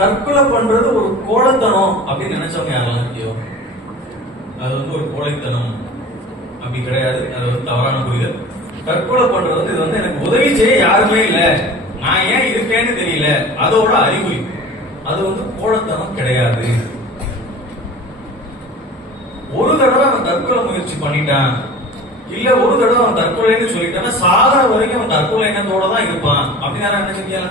தற்கொலை பண்றது ஒரு கோழைத்தனம் அப்படின்னு நினைச்சவங்க யாரெல்லாம் இல்லையோ, அது வந்து ஒரு கோழைத்தனம் அப்படி கிடையாது. அது வந்து தவறான புரிதல். தற்கொலை பண்றது இது வந்து எனக்கு உதவி செய்ய யாருமே இல்ல, நான் ஏன் இருக்கேன்னு தெரியல, அதோட அறிகுறி. அது வந்து கோழைத்தனம் கிடையாது. ஒரு தடவை அவன் தற்கொலை முயற்சி பண்ணிட்டான், இல்ல ஒரு தடவை அவன் தற்கொலைன்னு சொல்லிட்டான், சாகர வரைக்கும் அவன் தற்கொலை எண்ணத்தோட தான் இருப்பான் அப்படின்னு யாரும் நினைச்சிருக்கீங்களா?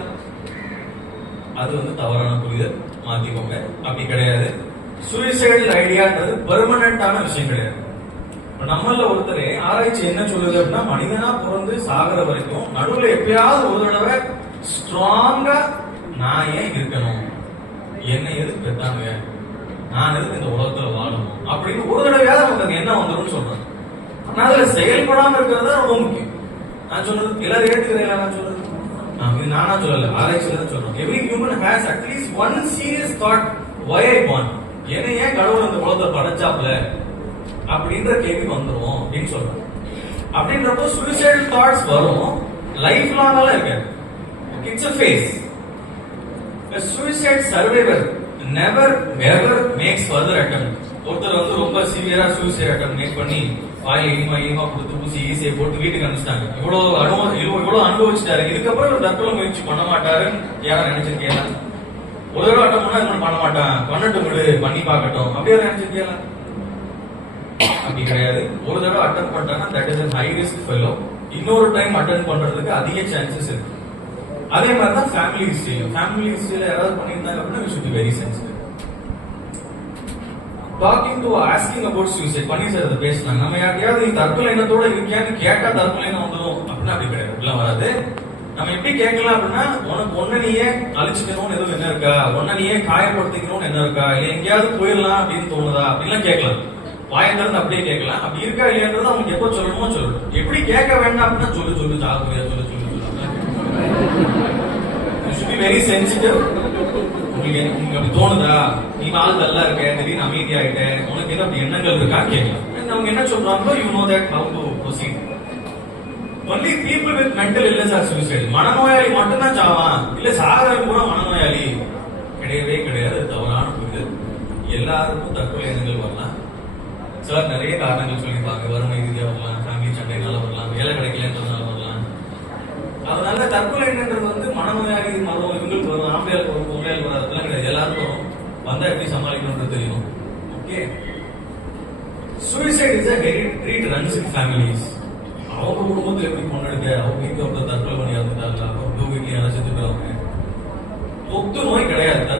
அது வந்து தவறான புரிதல், மாத்திக்கோங்க. அப்படி கிடையாது. சூசைடல் ஐடியான்றது பெர்மனன்டான விஷயம் கிடையாது. நம்மள ஒருத்தரே ஆராய்ச்சி என்ன சொல்லுது அப்படின்னா, மனிதனா பிறந்து சாகர வரைக்கும் நடுவுல எப்பயாவது ஒரு தடவை ஸ்ட்ராங்கா நான் ஏன் இருக்கணும், என்ன எதுக்கு பெற்றாங்க, நான் எதுக்கு இந்த உலகத்துல வாழணும் அப்படின்னு ஒரு தடவையாவது நமக்கு அது என்ன வந்துடும் சொல்றேன். ஆனா அதுல செயல்படாம இருக்கிறது ரொம்ப முக்கியம். நான் சொல்றது எல்லாரும் ஏற்றுக்கிறீங்களா? நான் சொல்றது நானா சொல்லல, ஆராய்ச்சியில தான் சொல்றோம். Every human has at least one serious thought, why I born, என்ன ஏன் கடவுள் இந்த உலகத்தை படைச்சாப்ல அப்படின்ற கேள்வி வந்துரும் அப்படின்னு சொல்றேன். அப்படின்றப்போ சூசைடல் தாட்ஸ் வரும், லைஃப் லாங்கால இருக்காது. It's a phase. A suicide survivor never ever makes further attempt. ஒருத்தர் வந்து ரொம்ப சிவியரா சூசைட் அட்டம் மேக் பண்ணி வாயில இனிமா கொடுத்து ஊசி ஈஸியை போட்டு வீட்டுக்கு அனுப்பிச்சிட்டாங்க. இவ்வளவு அனுபவிச்சுட்டாரு, இதுக்கப்புறம் ஒரு தற்கொலை முயற்சி பண்ண மாட்டாருன்னு யாரும் நினைச்சிருக்கீங்களா? ஒரு தடவை அட்டம் பண்ணா இது பண்ண மாட்டான், பண்ணட்டும் விடு, பண்ணி பார்க்கட்டும் அப்படியே நினைச்சிருக்கீங்களா? அப்படி கிடையாது. ஒரு தடவை அட்டன் பண்ணிட்டாங்கன்னா that is a high risk fellow. இன்னொரு டைம் அட்டன் பண்றதுக்கு அதிக சான்சஸ் இருக்கு. அதே மாதிரி தான் ஃபேமிலி ஹிஸ்டரியில யாராவது பண்ணியிருந்தாங்க அப்படின்னா we should be very sensitive. Talking to asking about suicide பண்ணி சார் அதை பேசினாங்க. நம்ம யாரையாவது நீ தற்கொலை எண்ணத்தோட இருக்கியான்னு கேட்டா தற்கொலை எண்ணம் வந்துடும் அப்படின்னா அப்படி கிடையாது, இப்படிலாம் வராது. நம்ம எப்படி கேட்கலாம் அப்படின்னா, உனக்கு ஒன்ன நீயே அழிச்சுக்கணும்னு எதுவும் என்ன இருக்கா, ஒன்ன நீயே காயப்படுத்திக்கணும்னு என்ன இருக்கா, இல்ல எங்கேயாவது போயிடலாம் அப்படின்னு தோணுதா அப்படின்லாம் கேட்கலாம். வாயத்திலிருந்து அப்படியே கேட்கலாம். அப்படி இருக்கா இல்லையான்றது அவங்களுக்கு எப்போ சொல்லணுமோ சொல்லணும். எப்படி கேட்க வேண்டாம் அப்படின்னா சொல்லு ஜாகிரதையா சொல்லு. Very sensitive. உங்களுக்கு அப்படி தோணுதா, நீ நாள் நல்லா இருக்க, திடீர்னு அமைதி ஆயிட்ட, உனக்கு ஏதோ அப்படி எண்ணங்கள் இருக்கா கேட்கலாம். அவங்க என்ன சொல்றாங்களோ you know that how to proceed. Only people with mental illness are suicide. மனநோயாளி மட்டும்தான் சாவான், இல்ல சாகரன் கூட மனநோயாளி கிடையவே கிடையாது. தவறான புரிதல். எல்லாருக்கும் தற்கொலை எண்ணங்கள் வரலாம். சிலர் நிறைய காரணங்கள் சொல்லியிருப்பாங்க. வறுமை ரீதியா வரலாம், ஃபேமிலி சண்டைனால வரலாம், வேலை கிடைக்கலன்றதுனால வரலாம். அதனால தற்கொலை எண்ணங்கள் வந்து மனநோயாளி வரும், இவங்களுக்கு வரும், ஆம்பளையாளுக்கு வரும், பொம்பளையாளுக்கு வரும், அதெல்லாம் கிடையாது. எல்லாருக்கும் வரும். வந்தா எப்படி சமாளிக்கணும்ன்றது தெரியும். Okay. Suicide is a hereditary, it runs in families. அவங்க குடும்பத்தில் எப்படி கொண்டாடுங்க, அவங்க வீட்டுல தற்கொலை பண்ணி இறந்துட்டாங்களா, அவங்க வீட்டுல யாராச்சும் தொத்து நோய் கிடையாது.